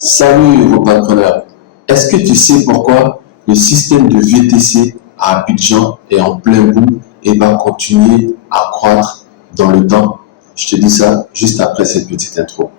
Salut repreneur, est-ce que tu sais pourquoi le système de VTC à Abidjan est en plein boom et va continuer à croître dans le temps? Je te dis ça juste après cette petite intro.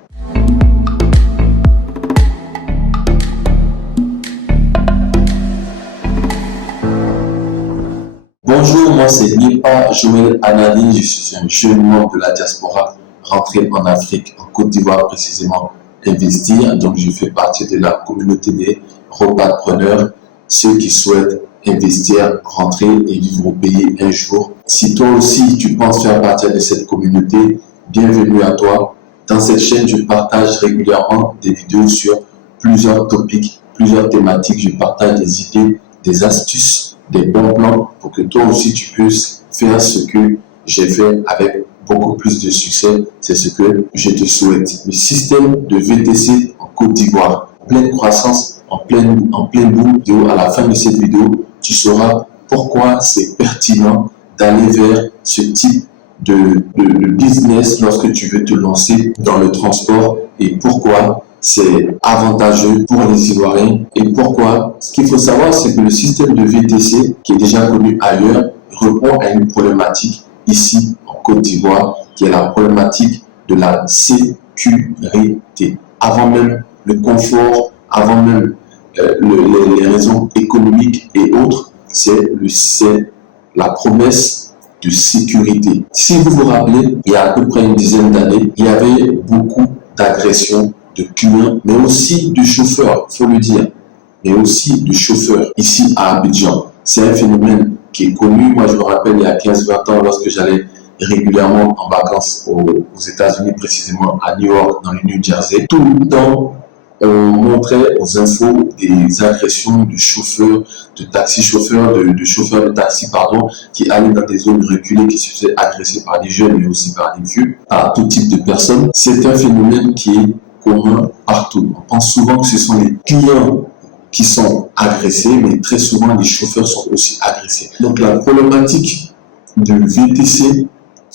Bonjour, moi c'est Nipa Joël Anani, je suis un jeune membre de la diaspora rentré en Afrique, en Côte d'Ivoire précisément, investir. Donc je fais partie de la communauté des repreneurs, ceux qui souhaitent investir, rentrer et vivre au pays un jour. Si toi aussi tu penses faire partie de cette communauté, bienvenue à toi. Dans cette chaîne, je partage régulièrement des vidéos sur plusieurs topics, plusieurs thématiques. Je partage des idées, des astuces, des bons plans pour que toi aussi tu puisses faire ce que j'ai fait avec beaucoup plus de succès. C'est ce que je te souhaite. Le système de VTC en Côte d'Ivoire, pleine croissance, en plein boom. À la fin de cette vidéo, tu sauras pourquoi c'est pertinent d'aller vers ce type de business lorsque tu veux te lancer dans le transport et pourquoi c'est avantageux pour les Ivoiriens et pourquoi. Ce qu'il faut savoir, c'est que le système de VTC, qui est déjà connu ailleurs, répond à une problématique ici en Côte d'Ivoire, qui est la problématique de la sécurité. Avant même le confort, avant même les raisons économiques et autres, c'est la promesse de sécurité. Si vous vous rappelez, il y a à peu près une dizaine d'années, il y avait beaucoup d'agressions de clients, mais aussi de chauffeurs, il faut le dire, mais aussi de chauffeurs ici à Abidjan. C'est un phénomène qui est connu. Moi, je me rappelle, il y a 15-20 ans, lorsque j'allais régulièrement en vacances aux États-Unis, précisément à New York, dans le New Jersey, tout le temps, on montrait aux infos des agressions de chauffeurs, de taxi-chauffeurs, de chauffeurs de taxi, qui allaient dans des zones reculées, qui se faisaient agresser par des jeunes, mais aussi par des vieux, par tout type de personnes. C'est un phénomène qui est commun partout. On pense souvent que ce sont les clients qui sont agressés, mais très souvent les chauffeurs sont aussi agressés. Donc la problématique du VTC,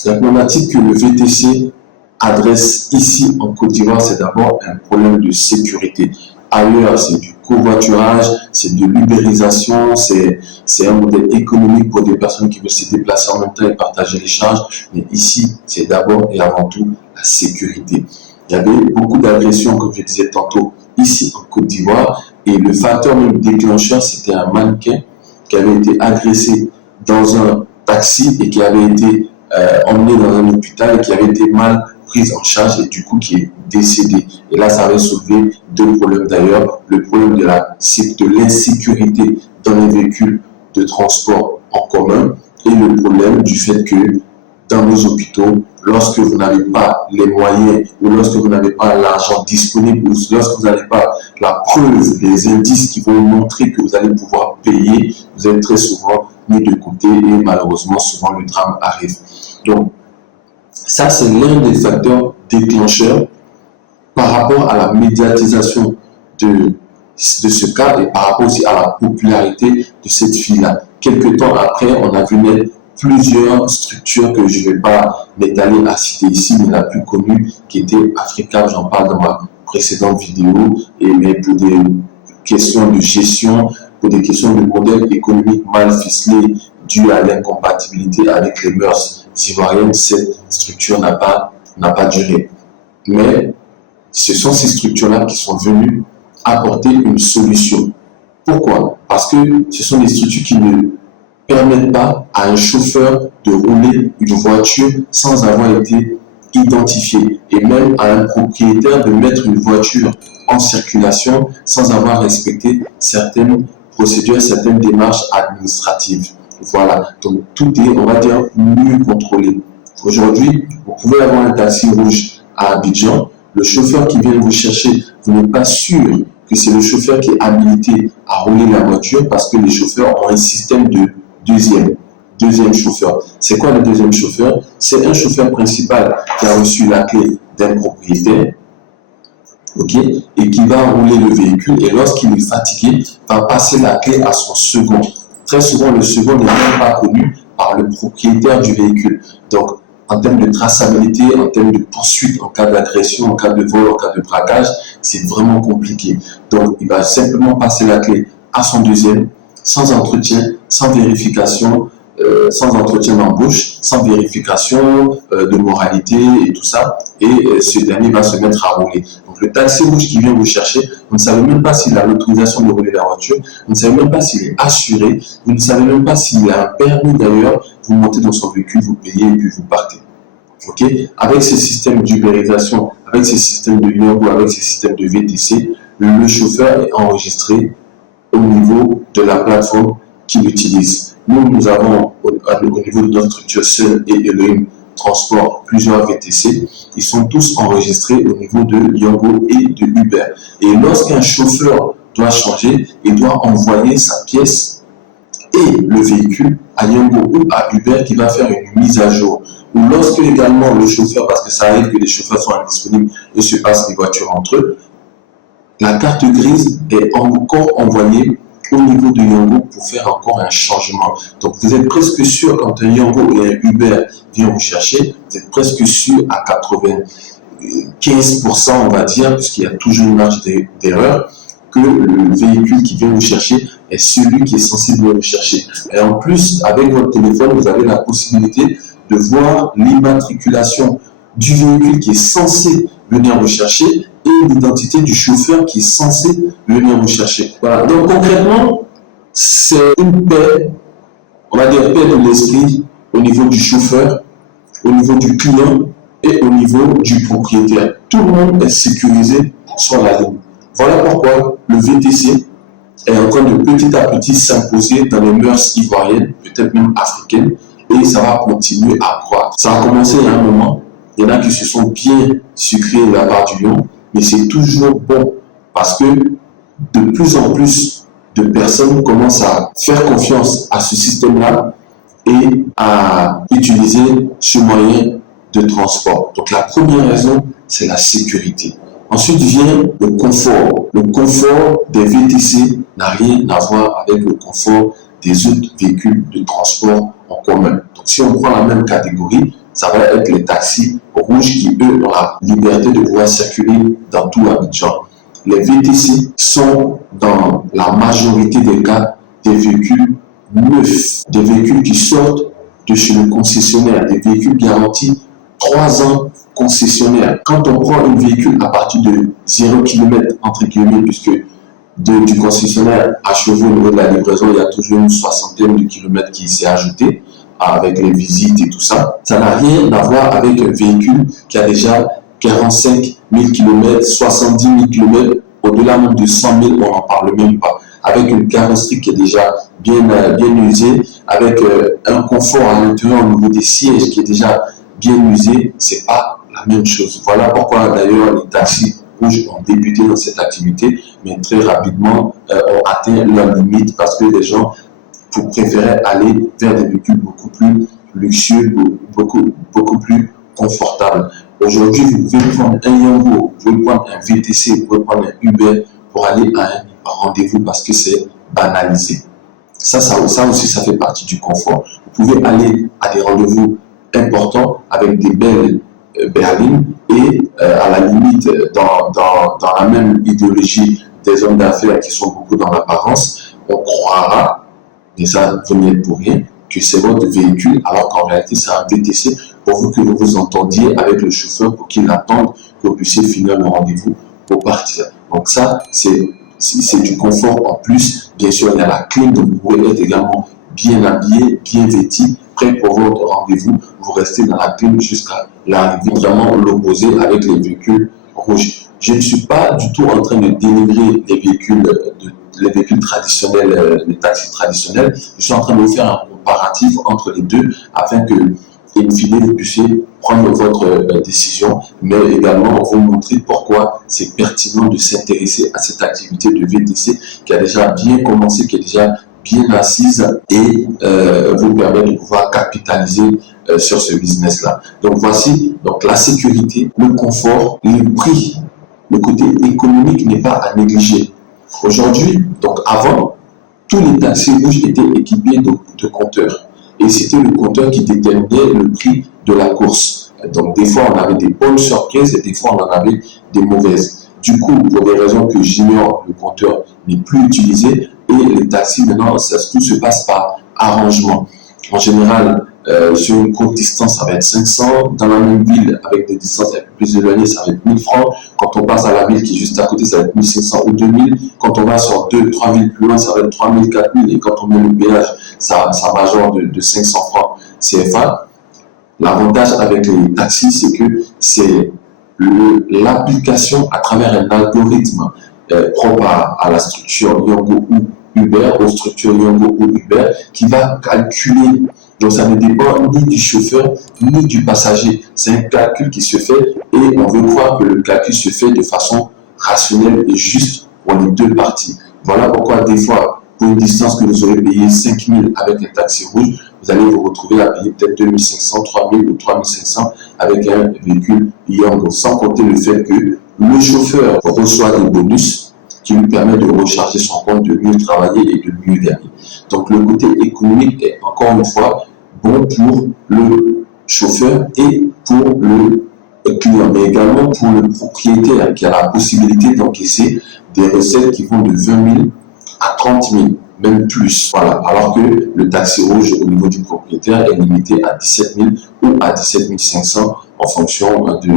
la problématique que le VTC adresse ici en Côte d'Ivoire, c'est d'abord un problème de sécurité. Ailleurs, c'est du covoiturage, c'est de l'ubérisation, c'est un modèle économique pour des personnes qui veulent se déplacer en même temps et partager les charges. Mais ici, c'est d'abord et avant tout la sécurité. Il y avait beaucoup d'agressions, comme je disais tantôt, ici en Côte d'Ivoire. Et le facteur même déclencheur, c'était un mannequin qui avait été agressé dans un taxi et qui avait été emmené dans un hôpital et qui avait été mal prise en charge et du coup qui est décédé. Et là, ça avait soulevé deux problèmes d'ailleurs. Le problème de l'insécurité dans les véhicules de transport en commun et le problème du fait que dans nos hôpitaux, lorsque vous n'avez pas les moyens ou lorsque vous n'avez pas l'argent disponible ou lorsque vous n'avez pas la preuve, les indices qui vont montrer que vous allez pouvoir payer, vous êtes très souvent mis de côté et malheureusement, souvent le drame arrive. Donc, ça, c'est l'un des facteurs déclencheurs par rapport à la médiatisation de ce cas et par rapport aussi à la popularité de cette fille-là. Quelques temps après, on a vu naître plusieurs structures que je ne vais pas m'étaler à citer ici, mais la plus connue qui était Africa, j'en parle dans ma précédente vidéo, mais pour des questions de gestion, pour des questions de modèle économique mal ficelé dû à l'incompatibilité avec les mœurs ivoiriennes, cette structure n'a pas duré. Mais ce sont ces structures-là qui sont venues apporter une solution. Pourquoi? Parce que ce sont des structures qui ne permettent pas à un chauffeur de rouler une voiture sans avoir été identifié et même à un propriétaire de mettre une voiture en circulation sans avoir respecté certaines procédures, certaines démarches administratives. Voilà, donc tout est, on va dire, mieux contrôlé. Aujourd'hui, vous pouvez avoir un taxi rouge à Abidjan, le chauffeur qui vient vous chercher, vous n'êtes pas sûr que c'est le chauffeur qui est habilité à rouler la voiture parce que les chauffeurs ont un système de deuxième chauffeur. C'est quoi le deuxième chauffeur? C'est un chauffeur principal qui a reçu la clé d'un propriétaire, et qui va rouler le véhicule et lorsqu'il est fatigué, va passer la clé à son second. Très souvent, le second n'est même pas connu par le propriétaire du véhicule. Donc, en termes de traçabilité, en termes de poursuite en cas d'agression, en cas de vol, en cas de braquage, c'est vraiment compliqué. Donc, il va simplement passer la clé à son deuxième, sans entretien, sans vérification, sans entretien d'embauche, sans vérification de moralité et tout ça. Et ce dernier va se mettre à rouler. Donc, le taxi rouge qui vient vous chercher, vous ne savez même pas s'il a l'autorisation de rouler la voiture, vous ne savez même pas s'il est assuré, vous ne savez même pas s'il a un permis d'ailleurs. Vous montez dans son véhicule, vous payez et puis vous partez. Okay? Avec ces systèmes d'ubérisation, avec ces systèmes de Yango, avec ces systèmes de VTC, le chauffeur est enregistré au niveau de la plateforme qu'il utilise. Nous avons au niveau de notre structure Sun et Elohim Transport plusieurs VTC. Ils sont tous enregistrés au niveau de Yango et de Uber. Et lorsqu'un chauffeur doit changer, il doit envoyer sa pièce et le véhicule à Yango ou à Uber qui va faire une mise à jour. Ou lorsque également le chauffeur, parce que ça arrive que les chauffeurs sont indisponibles et se passent les voitures entre eux, la carte grise est encore envoyée au niveau de Yango pour faire encore un changement. Donc vous êtes presque sûr quand un Yango et un Uber vient vous chercher, vous êtes presque sûr à 95%, on va dire, puisqu'il y a toujours une marge d'erreur, que le véhicule qui vient vous chercher est celui qui est censé venir vous chercher. Et en plus, avec votre téléphone, vous avez la possibilité de voir l'immatriculation du véhicule qui est censé venir vous chercher et l'identité du chauffeur qui est censé venir vous chercher. Voilà. Donc concrètement, c'est une paix, on va dire paix de l'esprit au niveau du chauffeur, au niveau du client et au niveau du propriétaire. Tout le monde est sécurisé sur la ligne. Voilà pourquoi le VTC est en train de petit à petit s'imposer dans les mœurs ivoiriennes, peut-être même africaines, et ça va continuer à croître. Ça a commencé il y a un moment, il y en a qui se sont bien sucrés de la part du lion, mais c'est toujours bon parce que de plus en plus de personnes commencent à faire confiance à ce système-là et à utiliser ce moyen de transport. Donc la première raison, c'est la sécurité. Ensuite vient le confort. Le confort des VTC n'a rien à voir avec le confort des autres véhicules de transport en commun. Donc si on prend la même catégorie, ça va être les taxis rouges qui, eux, ont la liberté de pouvoir circuler dans tout Abidjan. Les VTC sont, dans la majorité des cas, des véhicules neufs, des véhicules qui sortent de chez le concessionnaire, des véhicules garantis 3 ans concessionnaire. Quand on prend un véhicule à partir de 0 km, entre guillemets, puisque du concessionnaire achevé au niveau de la livraison, il y a toujours une soixantaine de kilomètres qui s'est ajouté avec les visites et tout ça. Ça n'a rien à voir avec un véhicule qui a déjà 45 000 km, 70 000 km, au-delà même de 100 000, on n'en parle même pas. Avec une carrosserie qui est déjà bien usée, avec un confort à l'intérieur au niveau des sièges qui est déjà bien usé, c'est pas la même chose. Voilà pourquoi d'ailleurs les taxis rouges ont débuté dans cette activité, mais très rapidement ont atteint leur limite parce que les gens préféraient aller vers des véhicules beaucoup plus luxueux, beaucoup plus confortables. Aujourd'hui, vous pouvez prendre un Yango, vous pouvez prendre un VTC, vous pouvez prendre un Uber pour aller à un rendez-vous parce que c'est banalisé. Ça aussi, ça fait partie du confort. Vous pouvez aller à des rendez-vous importants avec des belles berlines et à la limite dans la même idéologie des hommes d'affaires qui sont beaucoup dans l'apparence, on croira, mais ça vous n'y êtes pour rien, que c'est votre véhicule alors qu'en réalité c'est un VTC pour vous que vous vous entendiez avec le chauffeur pour qu'il attende que vous puissiez finir le rendez-vous pour partir. Donc ça c'est du confort en plus. Bien sûr il y a la clim, donc vous pouvez être également bien habillé, bien vêtu, prêt pour votre rendez-vous. Vous restez dans la clim jusqu'à l'arrivée, vraiment l'opposé avec les véhicules rouges. Je ne suis pas du tout en train de dénigrer les véhicules traditionnels, les taxis traditionnels. Je suis en train de vous faire un comparatif entre les deux afin que, in fine, vous puissiez prendre votre décision, mais également vous montrer pourquoi c'est pertinent de s'intéresser à cette activité de VTC qui a déjà bien commencé, qui est déjà bien assise et vous permet de pouvoir capitaliser sur ce business-là. Donc voici la sécurité, le confort, le prix, le côté économique n'est pas à négliger. Aujourd'hui, donc avant, tous les taxis rouges étaient équipés de compteurs. et c'était le compteur qui déterminait le prix de la course. Donc des fois on avait des bonnes surprises et des fois on en avait des mauvaises. Du coup, pour des raisons que j'ignore, le compteur n'est plus utilisé et les taxis maintenant, tout se passe par arrangement. En général, sur une courte distance, ça va être 500. Dans la même ville, avec des distances un peu plus éloignées, ça va être 1000 francs. Quand on passe à la ville qui est juste à côté, ça va être 1500 ou 2000. Quand on va sur 2-3 villes plus loin, ça va être 3000, 4000. Et quand on met le péage, ça majore de 500 francs CFA. L'avantage avec les taxis, c'est que c'est l'application à travers un algorithme propre à la structure Yango ou Uber, aux structures Yango ou Uber, qui va calculer. Donc ça ne dépend ni du chauffeur ni du passager. C'est un calcul qui se fait et on veut croire que le calcul se fait de façon rationnelle et juste pour les deux parties. Voilà pourquoi des fois, pour une distance que vous aurez payé 5 000 avec un taxi rouge, vous allez vous retrouver à payer peut-être 2 500, 3 000 ou 3 500 avec un véhicule Yango. Sans compter le fait que le chauffeur reçoit des bonus qui lui permettent de recharger son compte, de mieux travailler et de mieux gagner. Donc le côté économique est encore une fois bon pour le chauffeur et pour le client, mais également pour le propriétaire qui a la possibilité d'encaisser des recettes qui vont de 20 000 à 30 000, même plus. Voilà. Alors que le taxi rouge au niveau du propriétaire est limité à 17 000 ou à 17 500 en fonction du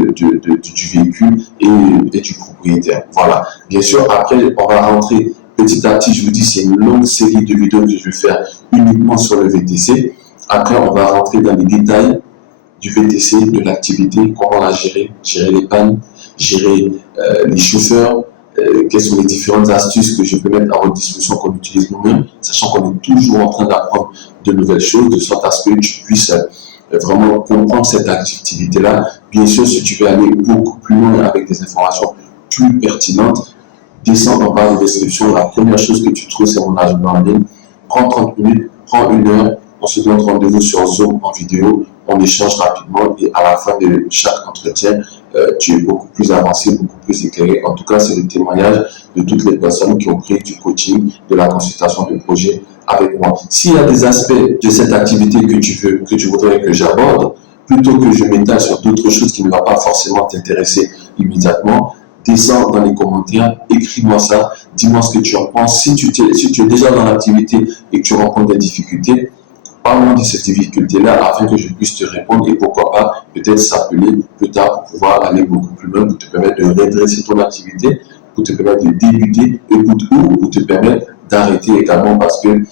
véhicule et du propriétaire. Voilà. Bien sûr, après, on va rentrer petit à petit. Je vous dis, c'est une longue série de vidéos que je vais faire uniquement sur le VTC. Après, on va rentrer dans les détails du VTC, de l'activité, comment la gérer les pannes, gérer les chauffeurs, quelles sont les différentes astuces que je peux mettre à votre disposition qu'on utilise nous-mêmes, sachant qu'on est toujours en train d'apprendre de nouvelles choses, de sorte à ce que tu puisses vraiment comprendre cette activité-là. Bien sûr, si tu veux aller beaucoup plus loin avec des informations plus pertinentes, descends en barre de description. La première chose que tu trouves, c'est mon agenda en ligne. Prends 30 minutes, prends 1 heure, on se donne rendez-vous sur Zoom en vidéo, on échange rapidement et à la fin de chaque entretien, tu es beaucoup plus avancé, beaucoup plus éclairé. En tout cas, c'est le témoignage de toutes les personnes qui ont pris du coaching, de la consultation de projet avec moi. S'il y a des aspects de cette activité que tu voudrais que j'aborde, plutôt que je m'étale sur d'autres choses qui ne vont pas forcément t'intéresser immédiatement, descends dans les commentaires, écris-moi ça, dis-moi ce que tu en penses. Si tu es déjà dans l'activité et que tu rencontres des difficultés, parlons de cette difficulté-là afin que je puisse te répondre et pourquoi pas peut-être s'appeler plus tard pour pouvoir aller beaucoup plus loin, pour te permettre de redresser ton activité, pour te permettre de débuter et pour te permettre d'arrêter également parce que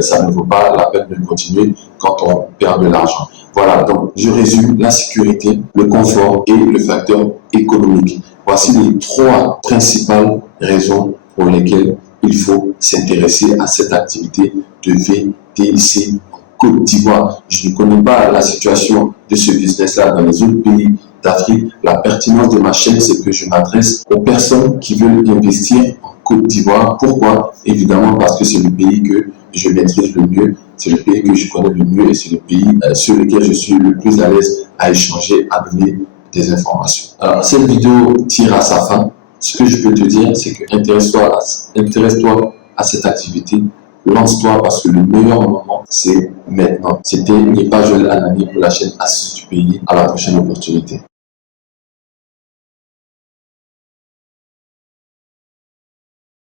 ça ne vaut pas la peine de continuer quand on perd de l'argent. Voilà, donc je résume: la sécurité, le confort et le facteur économique. Voici les 3 principales raisons pour lesquelles il faut s'intéresser à cette activité de VTC Côte d'Ivoire. Je ne connais pas la situation de ce business-là dans les autres pays d'Afrique. La pertinence de ma chaîne, c'est que je m'adresse aux personnes qui veulent investir en Côte d'Ivoire. Pourquoi? Évidemment parce que c'est le pays que je maîtrise le mieux, c'est le pays que je connais le mieux et c'est le pays sur lequel je suis le plus à l'aise à échanger, à donner des informations. Alors, cette vidéo tire à sa fin. Ce que je peux te dire, c'est que intéresse-toi à cette activité. Lance-toi parce que le meilleur moment, c'est maintenant. C'était Nipa Joël Anani pour la chaîne Astuces du pays. À la prochaine opportunité.